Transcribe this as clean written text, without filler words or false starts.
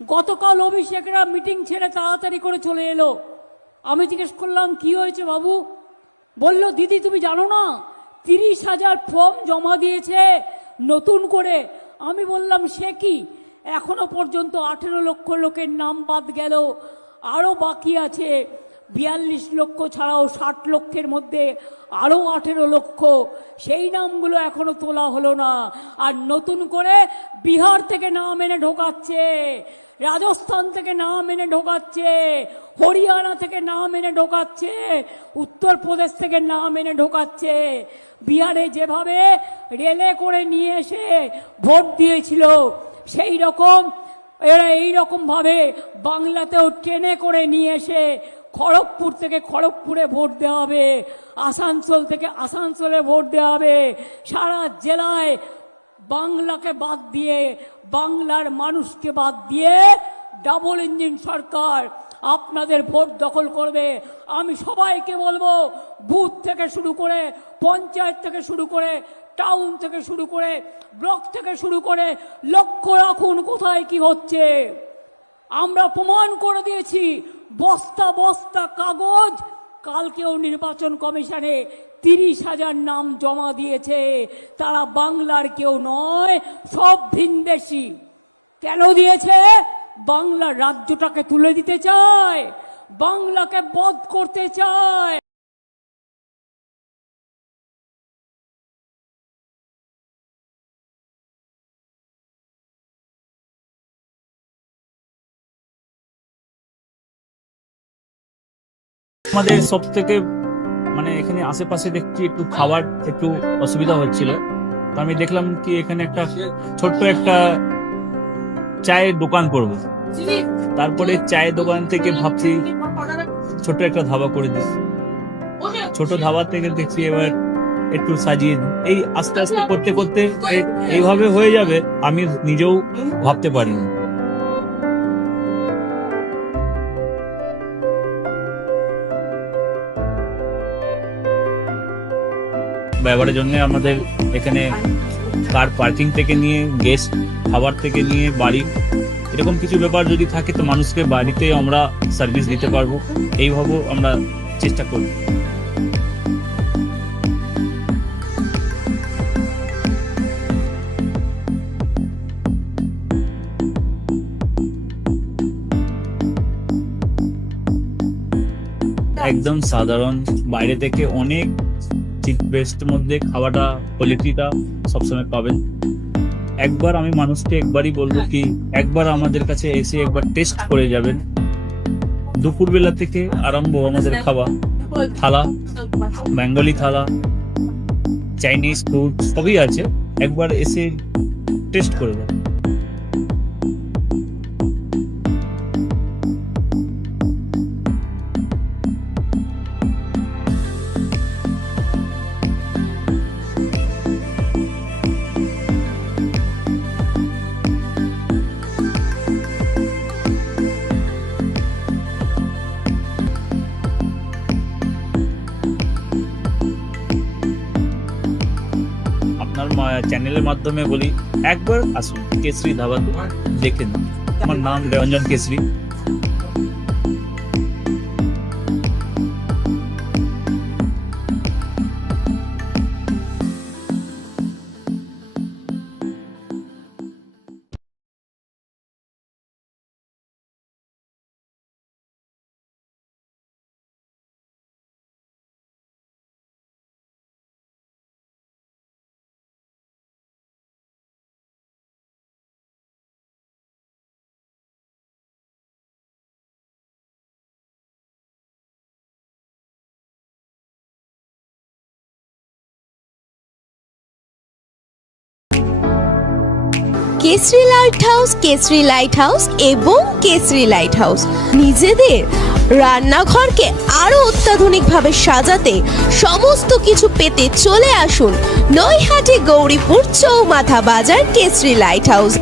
গতকাল অভিষেকরা মিটিং ছেড়ে তাড়াতাড়ি করে চলে এলো। আমি জিজ্ঞেস করলাম কি হয়েছে বাবু? বলল দিদি তুমি জানো না 30,000 ফর্ম জমা দিয়েছে নতুন করে। আমি বললাম সে কি? এখনো পর্যন্ত 18 লক্ষ লোকের নাম বাদ গেল, আরও বাকি আছে 42 লক্ষ ছাড়াও 60 লক্ষের মধ্যে আরও 18 লক্ষ, সেই নামগুলো এখনো তোলা হলো না। আর নতুন করে বিহার থেকে নাম এনে ঢোকাচ্ছে, রাজস্থান থেকে নাম এনে ঢোকাচ্ছে, হরিয়ানা থেকে নাম এনে ঢোকাচ্ছে, উত্তরপ্রদেশ থেকে নাম এনে ঢোকাচ্ছে। বিহারে যেভাবে রেলে করে নিয়ে এসে ভোট দিয়েছিল সেই রকম এরা এইরকমভাবে বাংলাতেও ট্রেনে করে নিয়ে এসে খড়গপুর থেকে খড়গপুরে ভোট দেওয়া হবে, আসানসোল থেকে আসানসোলে ভোট দেওয়া হবে। সারা জেলায় বাংলাকে বাদ দিয়ে, বাংলার মানুষকে বাদ দিয়ে ডাবল ইঞ্জিন সরকার আপনাদের ভোট দখল করবে। আমি সবাইকে বলবো, বুথ থেকে শুরু করে, পঞ্চায়েত থেকে শুরু করে, টাউন থেকে শুরু করে, ব্লক থেকে শুরু করে লক্ষ্য রাখুন কোথায় কি হচ্ছে। আমরা প্রমাণ করে দিয়েছি, বস্তা বস্তা কাগজ কালকেও নির্বাচন কমিশনে 30,000 নাম জমা দিয়েছে। তারা বাংলার কেউ নয়, সব ভিনদেশি। কেন দিয়েছে? বাংলার রাজ্যটাকে তুলে দিতে চায়, বাংলাকে বধ করতে চায়। আমাদের সব থেকে মানে এখানে আশেপাশে দেখছি একটু খাবার একটু অসুবিধা হচ্ছিল, তো আমি দেখলাম কি এখানে একটা ছোট্ট একটা চায়ের দোকান করব। তারপরে চায়ের দোকান থেকে ভাবছি ছোট একটা ধাবা করে দিই। ছোট ধাবা থেকে দেখছি এবার একটু সাজিয়ে এই আস্তে আস্তে করতে করতে এইভাবে হয়ে যাবে আমি নিজেও ভাবতে পারি। ব্যবহারের জন্য আমাদের এখানে কার পার্কিং থেকে নিয়ে গেস্ট খাবার থেকে নিয়ে বাড়ি এরকম কিছু ব্যাপার যদি থাকে তো মানুষকে বাড়িতে আমরা সার্ভিস দিতে পারবো, এইভাবেও আমরা চেষ্টা করব। একদম সাধারণ, বাইরে থেকে অনেক চিপ বেস্টের মধ্যে খাওয়াটা কোয়ালিটিটা সবসময় পাবেন। একবার আমি মানুষকে একবারই বলবো কি একবার আমাদের কাছে এসে একবার টেস্ট করে যাবেন। দুপুরবেলা থেকে আরম্ভ আমাদের খাওয়া, থালা, বেঙ্গলি থালা, চাইনিজ ফুড সবই আছে, একবার এসে টেস্ট করে যাবেন। চ্যানেলের মাধ্যমে বলি একবার আসুন কেশরী ধাবা দেখে নিন। আমার নাম Ranjan Keshari. Keshari lighthouse, Keshari lighthouse এবং কেশরী লাইট হাউস নিজেদের রান্নাঘরকে আরো অত্যাধুনিকভাবে সাজাতে সমস্ত কিছু পেতে চলে আসুন নৈহাটি গৌরীপুর চৌমাথা বাজার কেশরী লাইট হাউস।